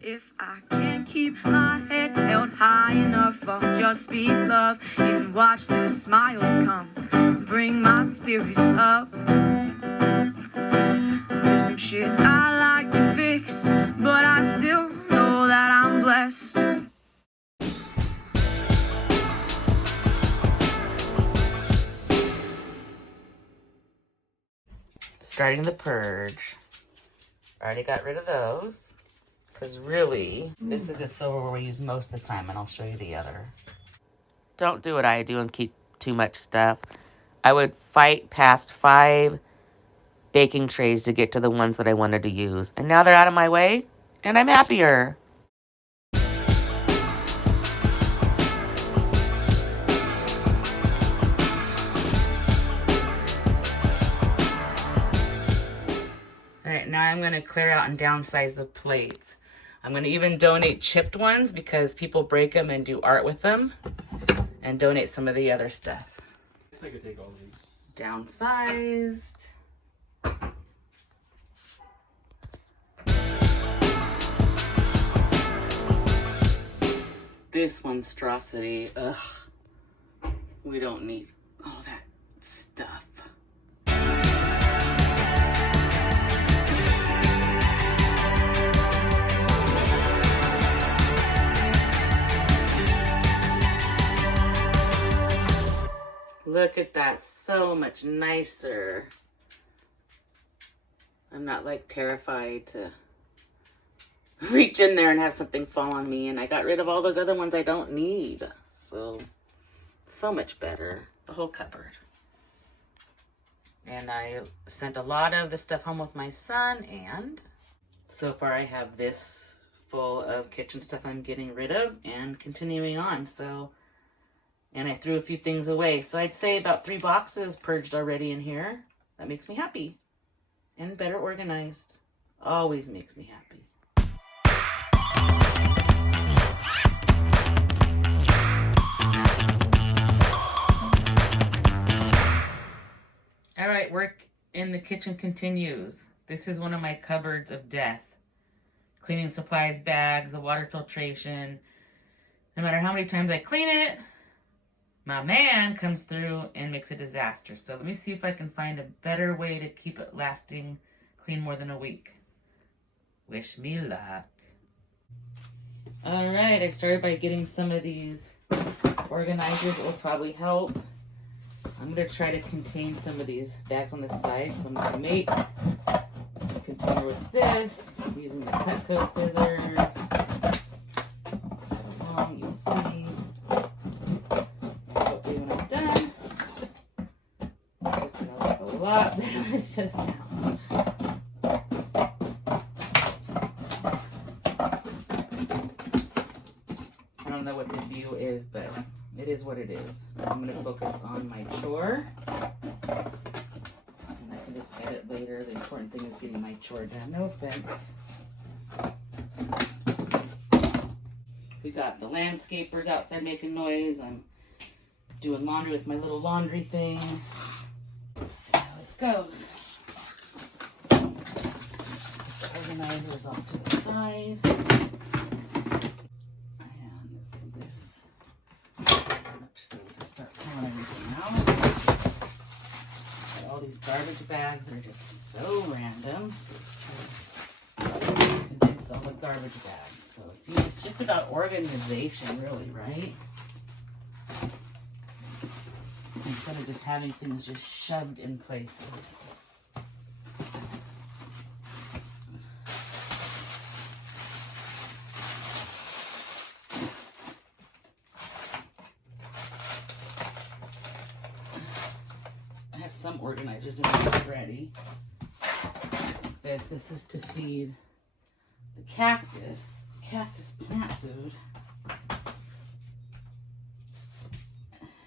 If I can't keep my head held high enough, I'll just be love and watch the smiles come, bring my spirits up. There's some shit I like to fix, but I still know that I'm blessed. Starting the purge. Already got rid of those. Because really, this is the silverware we use most of the time, and I'll show you the other. Don't do what I do and keep too much stuff. I would fight past 5 baking trays to get to the ones that I wanted to use. And now they're out of my way, and I'm happier. Alright, now I'm going to clear out and downsize the plates. I'm going to even donate chipped ones because people break them and do art with them. And donate some of the other stuff. I guess I could take all these. Downsized. This monstrosity, ugh. We don't need all that stuff. Look at that, so much nicer. I'm not like terrified to reach in there and have something fall on me, and I got rid of all those other ones I don't need. So much better, the whole cupboard. And I sent a lot of the stuff home with my son, and so far I have this full of kitchen stuff I'm getting rid of and continuing on, so. And I threw a few things away. So I'd say about 3 boxes purged already in here. That makes me happy. And better organized. Always makes me happy. All right, work in the kitchen continues. This is one of my cupboards of death. Cleaning supplies bags, the water filtration. No matter how many times I clean it, my man comes through and makes a disaster. So let me see if I can find a better way to keep it lasting clean more than a week. Wish me luck. All right, I started by getting some of these organizers. It will probably help. I'm going to try to contain some of these bags on the side. So I'm going to make a container with this using the Cutco scissors. You'll see. When I'm done, it's just going to look a lot better than it does now. I don't know what the view is, but it is what it is. I'm going to focus on my chore, and I can just edit later. The important thing is getting my chore done. No offense. We got the landscapers outside making noise. I'm doing laundry with my little laundry thing. Let's see how this goes. Put the organizers off to the side. And let's see this. So we'll just start pulling everything out. Got all these garbage bags that are just so random. So let's try to condense all the garbage bags. So it's just about organization, really, right? Instead of just having things just shoved in places. I have some organizers in there already. This is to feed the cactus plant food.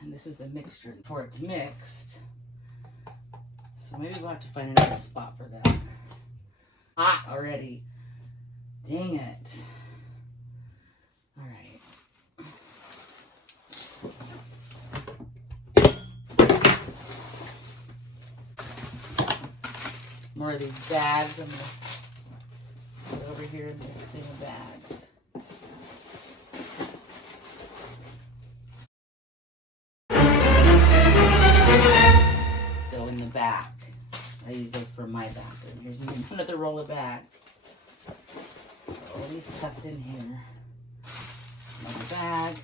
And this is the mixture before it's mixed. So maybe we'll have to find another spot for that. Hot already. Dang it. All right. More of these bags. I'm going to put over here in this thing of bags. Go in the back. I use those for my bathroom. Here's another roll of bags. So all these tucked in here. Another bag.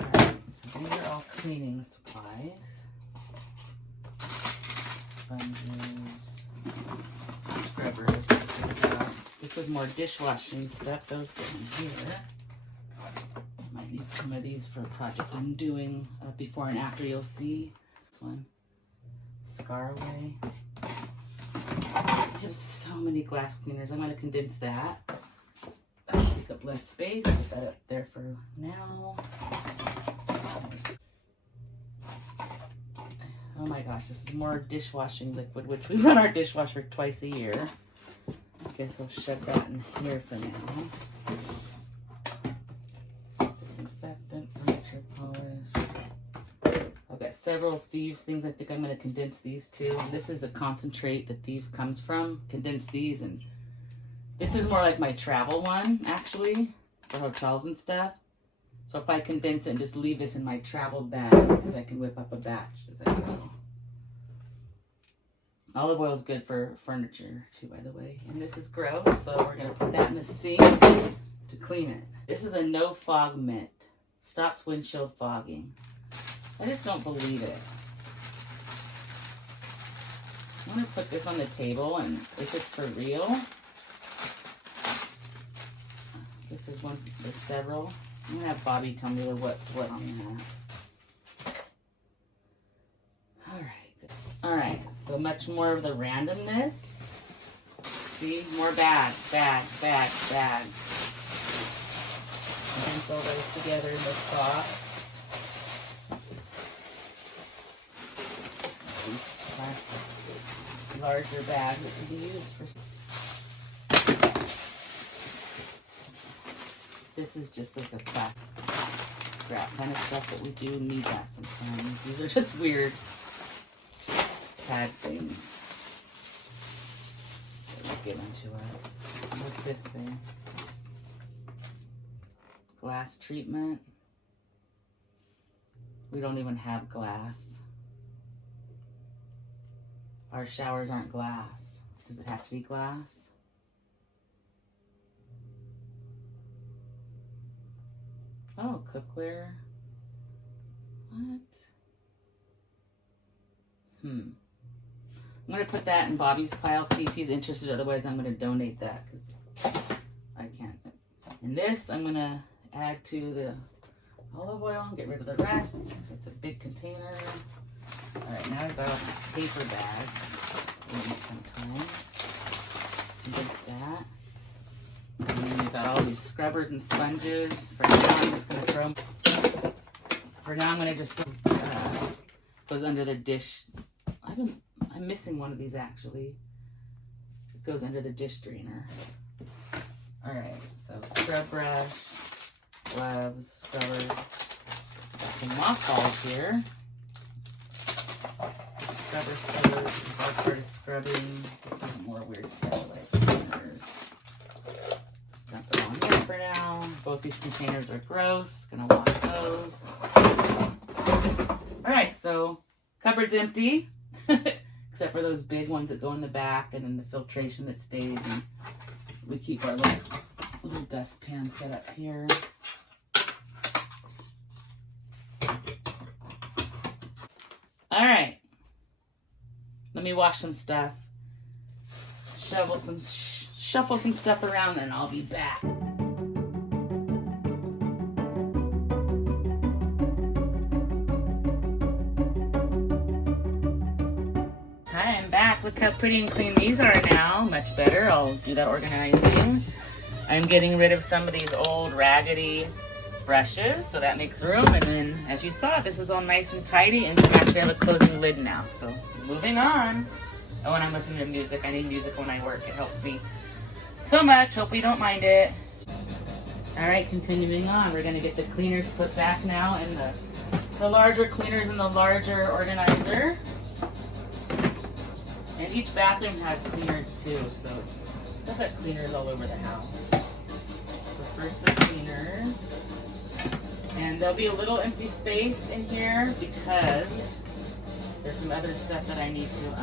Alright, so these are all cleaning supplies. Sponges, scrubbers. This is more dishwashing stuff. Those go in here. Might need some of these for a project I'm doing before and after. You'll see this one, Scarway. I have so many glass cleaners. I'm going to condense that. That'll take up less space. Put that up there for now. Oh my gosh, this is more dishwashing liquid, which we run our dishwasher twice a year. I guess I'll shove that in here for now. Disinfectant, furniture polish. I've got several Thieves things. I think I'm going to condense these too. This is the concentrate that Thieves comes from. Condense these, and this is more like my travel one, actually, for hotels and stuff. So if I condense it and just leave this in my travel bag, because I can whip up a batch as I go. Olive oil is good for furniture too, by the way. And this is gross, so we're going to put that in the sink to clean it. This is a no fog mitt. Stops windshield fogging. I just don't believe it. I'm going to put this on the table, and if it's for real, this is one, there's several. I'm going to have Bobby tell me what's what on that. Alright, so much more of the randomness. See, more bags. Condense all those together in this box. These plastic, larger bags that can be used for. This is just like a plastic scrap kind of stuff that we do need that sometimes. These are just weird pad things that were given to us. What's this thing? Glass treatment. We don't even have glass. Our showers aren't glass. Does it have to be glass? Oh, cookware. What? I'm going to put that in Bobby's pile, see if he's interested. Otherwise, I'm going to donate that because I can't. And this, I'm going to add to the olive oil and get rid of the rest because it's a big container. All right, now I've got all these paper bags. We need sometimes. Condense that. And then we've got all these scrubbers and sponges. For now, I'm just going to throw them. For now, I'm going to just goes under the dish. I'm missing one of these actually. It goes under the dish drainer. All right, so scrub brush, gloves, scrubbers. Got some mothballs here. Scrubbers. This is all part of scrubbing. This is more weird specialized containers. Just dump it on here for now. Both these containers are gross. Gonna wash those. All right, so cupboard's empty. Except for those big ones that go in the back and then the filtration that stays. And we keep our little dustpan set up here. All right. Let me wash some stuff. Shuffle some stuff around and I'll be back. I'm back. Look how pretty and clean these are now. Much better. I'll do that organizing. I'm getting rid of some of these old raggedy brushes, so that makes room. And then, as you saw, this is all nice and tidy and can actually have a closing lid now. So, moving on. Oh, and I'm listening to music. I need music when I work. It helps me so much. Hope you don't mind it. All right, continuing on. We're going to get the cleaners put back now in the larger cleaners in the larger organizer. And each bathroom has cleaners too, so it's, they've got cleaners all over the house. So first the cleaners. And there'll be a little empty space in here because there's some other stuff that I need to,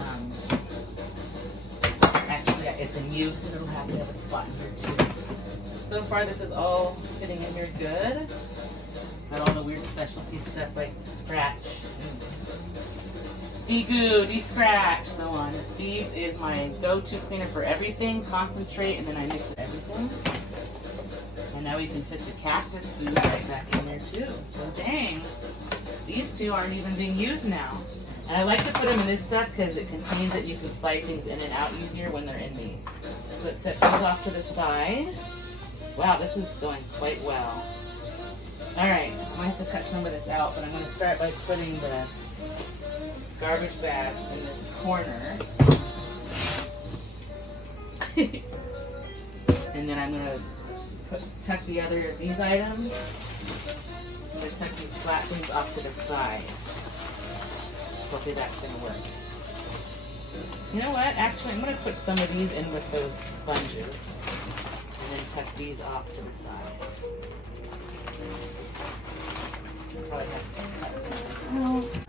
actually it's in use and it'll have to have a spot in here too. So far this is all fitting in here good. Got all the weird specialty stuff like scratch, de-goo, de-scratch, so on. Thieves is my go-to cleaner for everything, concentrate, and then I mix everything. And now we can fit the cactus food right back in there too. So dang, these two aren't even being used now. And I like to put them in this stuff because it contains it. You can slide things in and out easier when they're in these. So let's set those off to the side. Wow, this is going quite well. All right, I might have to cut some of this out, but I'm going to start by putting the garbage bags in this corner. And then I'm going to tuck the other, these items. I'm going to tuck these flat things off to the side. Hopefully that's going to work. You know what? Actually, I'm going to put some of these in with those sponges. And then tuck these off to the side. Probably have to cut some of this out.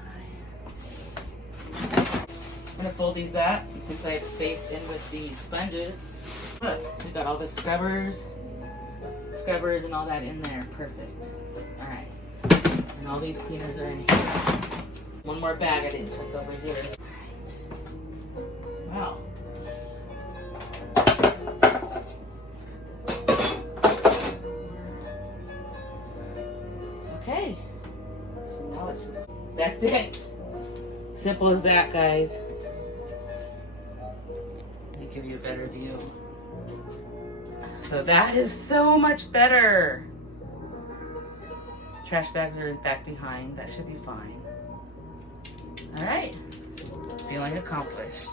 I'm going to fold these up, and since I have space in with the sponges, look, we got all the scrubbers and all that in there. Perfect. All right. And all these cleaners are in here. One more bag I didn't tuck over here. All right. Wow. Okay. So now let's just, that's it. Simple as that, guys. Let me give you a better view. So that is so much better. Trash bags are back behind. That should be fine. All right. Feeling accomplished.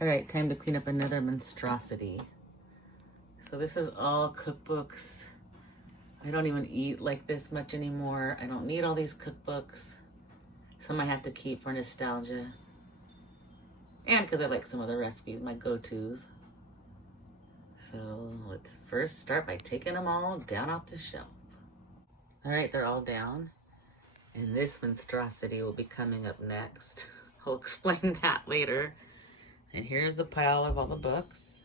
All right, time to clean up another monstrosity. So this is all cookbooks. I don't even eat like this much anymore. I don't need all these cookbooks. Some I have to keep for nostalgia. And because I like some of the recipes, my go-tos. So let's first start by taking them all down off the shelf. All right, they're all down. And this monstrosity will be coming up next. I'll explain that later. And here's the pile of all the books.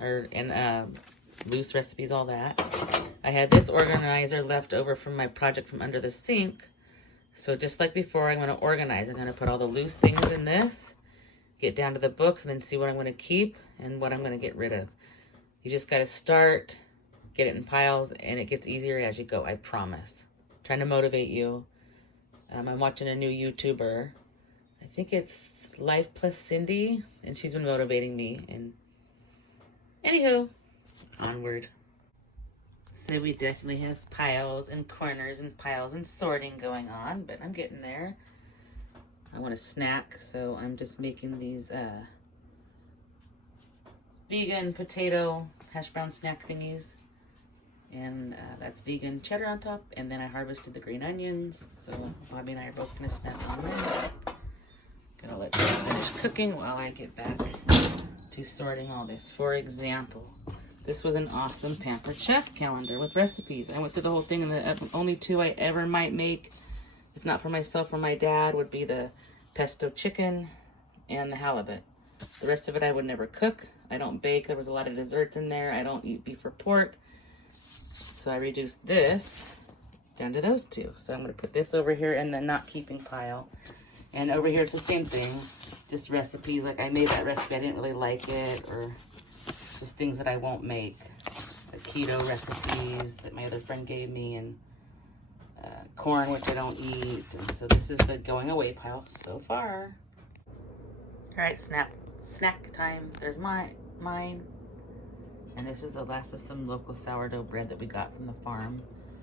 And loose recipes, all that. I had this organizer left over from my project from under the sink. So just like before, I'm going to organize. I'm going to put all the loose things in this, get down to the books, and then see what I'm going to keep and what I'm going to get rid of. You just got to start, get it in piles, and it gets easier as you go, I promise. I'm trying to motivate you. I'm watching a new YouTuber. I think it's Life Plus Cindy, and she's been motivating me. And anywho, onward. So we definitely have piles and corners and piles and sorting going on, but I'm getting there. I want a snack, so I'm just making these vegan potato hash brown snack thingies. And that's vegan cheddar on top. And then I harvested the green onions. So Bobby and I are both going to snack on this. Gonna let this finish cooking while I get back to sorting all this. For example, this was an awesome Pampered Chef calendar with recipes. I went through the whole thing, and the only two I ever might make, if not for myself or my dad, would be the pesto chicken and the halibut. The rest of it I would never cook. I don't bake. There was a lot of desserts in there. I don't eat beef or pork. So I reduced this down to those two. So I'm going to put this over here in the not keeping pile. And over here it's the same thing. Just recipes. Like I made that recipe. I didn't really like it. Or just things that I won't make. Like keto recipes that my other friend gave me. And corn, which I don't eat. And so this is the going away pile so far. Alright, snack time. There's mine. And this is the last of some local sourdough bread that we got from the farm.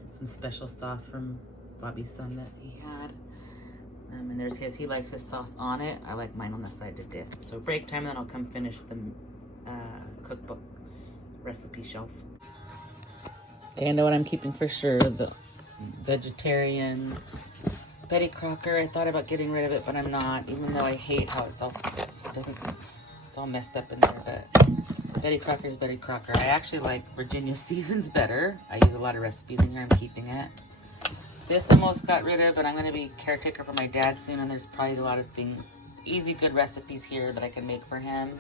Some special sauce from Bobby's son that he had. And there's his. He likes his sauce on it. I like mine on the side to dip. So break time, then I'll come finish the cookbook recipe shelf. Okay, I know what I'm keeping for sure. The vegetarian Betty Crocker. I thought about getting rid of it, but I'm not, even though I hate how it's all messed up in there, but Betty Crocker's Betty Crocker. I actually like Virginia Seasons better. I use a lot of recipes in here. I'm keeping it. This almost got rid of, but I'm going to be caretaker for my dad soon, and there's probably a lot of things, easy, good recipes here that I can make for him.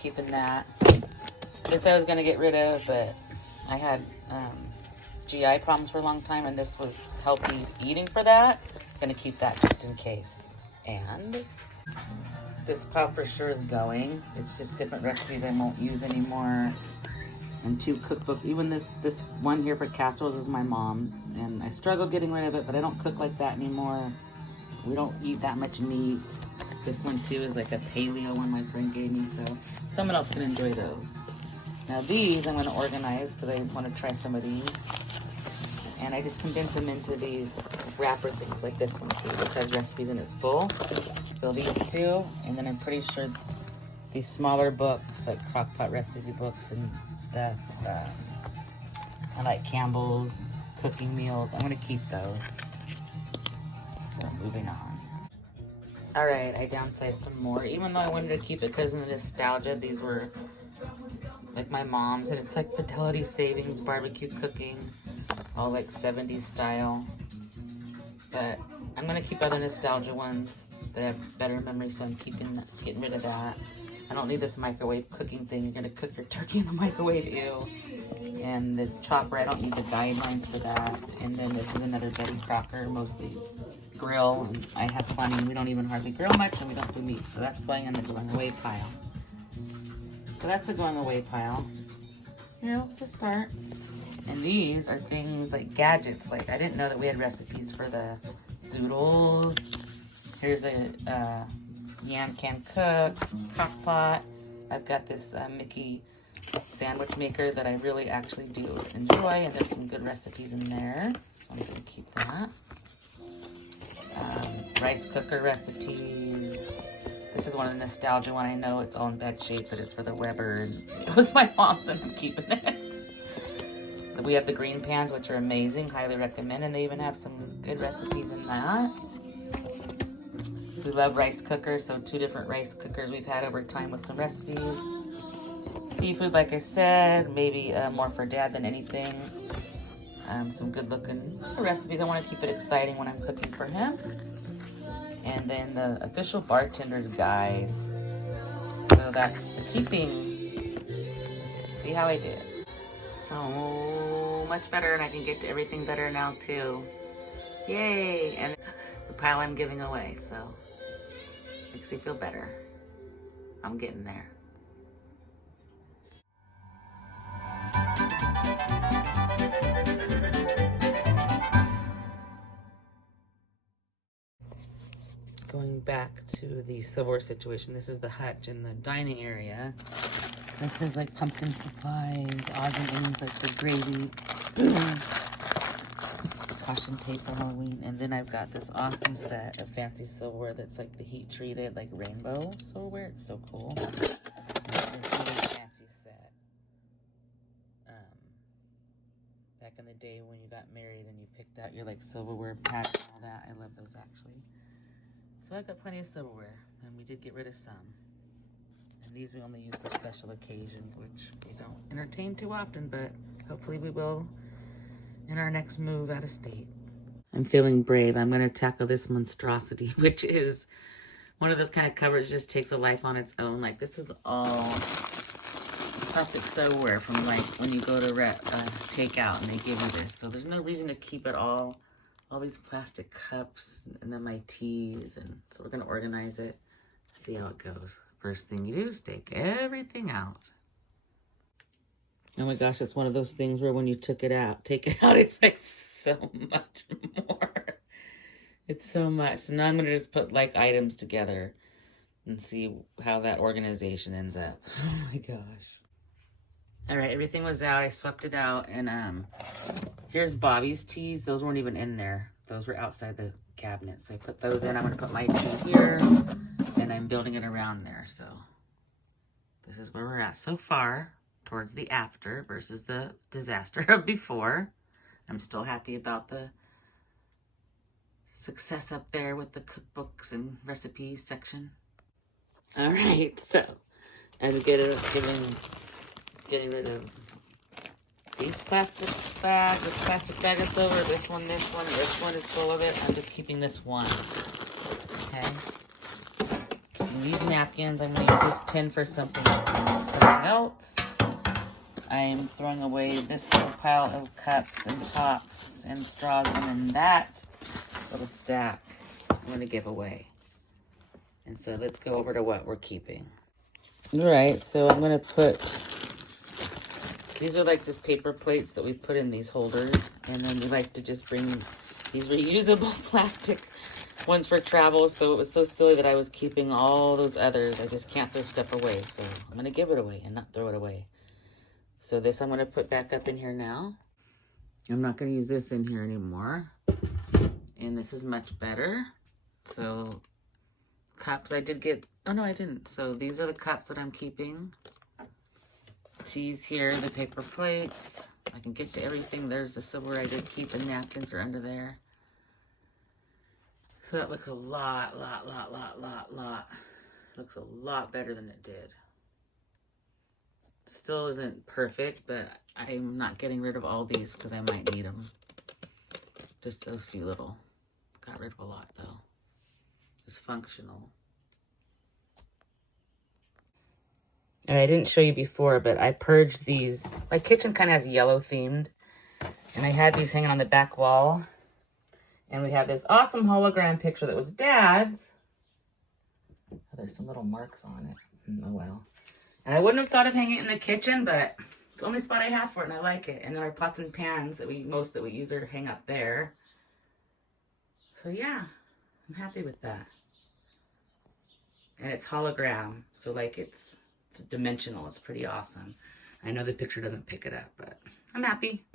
Keeping that. This I was going to get rid of, but I had GI problems for a long time, and this was healthy eating for that. Gonna keep that just in case. And this pile for sure is going. It's just different recipes I won't use anymore. And 2 cookbooks. Even this one here for casseroles is my mom's, and I struggle getting rid of it, but I don't cook like that anymore. We don't eat that much meat. This one too is like a paleo one my friend gave me, so someone else can enjoy those. Now these I'm gonna organize because I want to try some of these. And I just condense them into these wrapper things like this one. See, this has recipes and it's full. Fill these 2, and then I'm pretty sure these smaller books, like crockpot recipe books and stuff. I like Campbell's cooking meals. I'm gonna keep those. So moving on. All right, I downsized some more, even though I wanted to keep it because of the nostalgia. These were like my mom's, and it's like Fidelity Savings barbecue cooking. All like 70s style, but I'm gonna keep other nostalgia ones that have better memory, so I'm getting rid of that. I don't need this microwave cooking thing. You're gonna cook your turkey in the microwave, ew. And this chopper, I don't need the guidelines for that. And then this is another Betty Crocker, mostly grill. And I have fun, and we don't even hardly grill much, and we don't do meat, so that's going in the going away pile. So that's the going away pile. You know, to start. And these are things like gadgets. Like I didn't know that we had recipes for the zoodles. Here's a Yan Can Cook crock pot. I've got this Mickey sandwich maker that I really actually do enjoy, and there's some good recipes in there. So I'm gonna keep that. Rice cooker recipes. This is one of the nostalgia one. I know it's all in bad shape, but it's for the Weber, and it was my mom's, and I'm keeping it. We have the green pans, which are amazing, highly recommend, and they even have some good recipes in that. We love rice cookers, so 2 different rice cookers we've had over time with some recipes. Seafood, like I said, maybe more for Dad than anything. Some good looking recipes. I want to keep it exciting when I'm cooking for him. And then the official bartender's guide. So that's the keeping. Let's see how I did. So much better, and I can get to everything better now too. Yay! And the pile I'm giving away, so makes me feel better. I'm getting there. Going back to the silverware situation, this is the hutch in the dining area. This is like pumpkin supplies, odds and ends, like the gravy spoon, caution tape for Halloween. And then I've got this awesome set of fancy silverware that's like the heat treated, like rainbow silverware. It's so cool. This really fancy set. Back in the day when you got married and you picked out your like silverware patch and all that. I love those actually. So I've got plenty of silverware, and we did get rid of some. And these we only use for special occasions, which we don't entertain too often, but hopefully we will in our next move out of state. I'm feeling brave. I'm going to tackle this monstrosity, which is one of those kind of covers that just takes a life on its own. Like this is all plastic silverware from like when you go to takeout and they give you this. So there's no reason to keep it all these plastic cups and then my teas. And so we're going to organize it, see how it goes. First thing you do is take everything out. Oh my gosh, it's one of those things where when you take it out, it's like so much more. It's so much. So now I'm going to just put like items together and see how that organization ends up. Oh my gosh. All right, everything was out. I swept it out, and here's Bobby's teas. Those weren't even in there. Those were outside the cabinet. So I put those in. I'm going to put my tea here, and I'm building it around there. So this is where we're at so far. towards the after versus the disaster of before. I'm still happy about the success up there with the cookbooks and recipes section. All right, so I'm getting rid of these plastic bags. This plastic bag is over. This one is full of it. I'm just keeping this one. Okay. Keeping these napkins. I'm gonna use this tin for something else. I'm throwing away this little pile of cups and tops and straws, and then that little stack I'm going to give away. And so let's go over to what we're keeping. All right, so I'm going to put, these are like just paper plates that we put in these holders, and then we like to just bring these reusable plastic ones for travel. So it was so silly that I was keeping all those others. I just can't throw stuff away, so I'm going to give it away and not throw it away. So this I'm going to put back up in here now. I'm not going to use this in here anymore. And this is much better. So cups I did get, oh no I didn't. So these are the cups that I'm keeping. Teas here, the paper plates. I can get to everything. There's the silver I did keep. The napkins are under there. So that looks a lot. Looks a lot better than it did. Still isn't perfect, but I'm not getting rid of all these because I might need them. Just those few little. Got rid of a lot though. It's functional. And I didn't show you before, but I purged these. My kitchen kind of has yellow themed. And I had these hanging on the back wall. And we have this awesome hologram picture that was Dad's. Oh, there's some little marks on it. Oh well. And I wouldn't have thought of hanging it in the kitchen, but it's the only spot I have for it, and I like it. And then our pots and pans that we use are to hang up there. So yeah, I'm happy with that. And it's hologram, so like it's dimensional. It's pretty awesome. I know the picture doesn't pick it up, but I'm happy.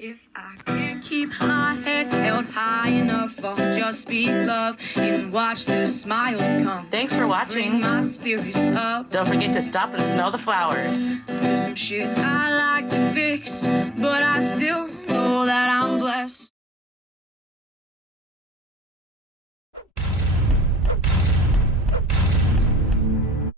If I can't keep my head held high enough, I'll just be love and watch the smiles come. Thanks for watching. Bring my spirits up. Don't forget to stop and smell the flowers. There's some shit I like to fix, but I still know that I'm blessed.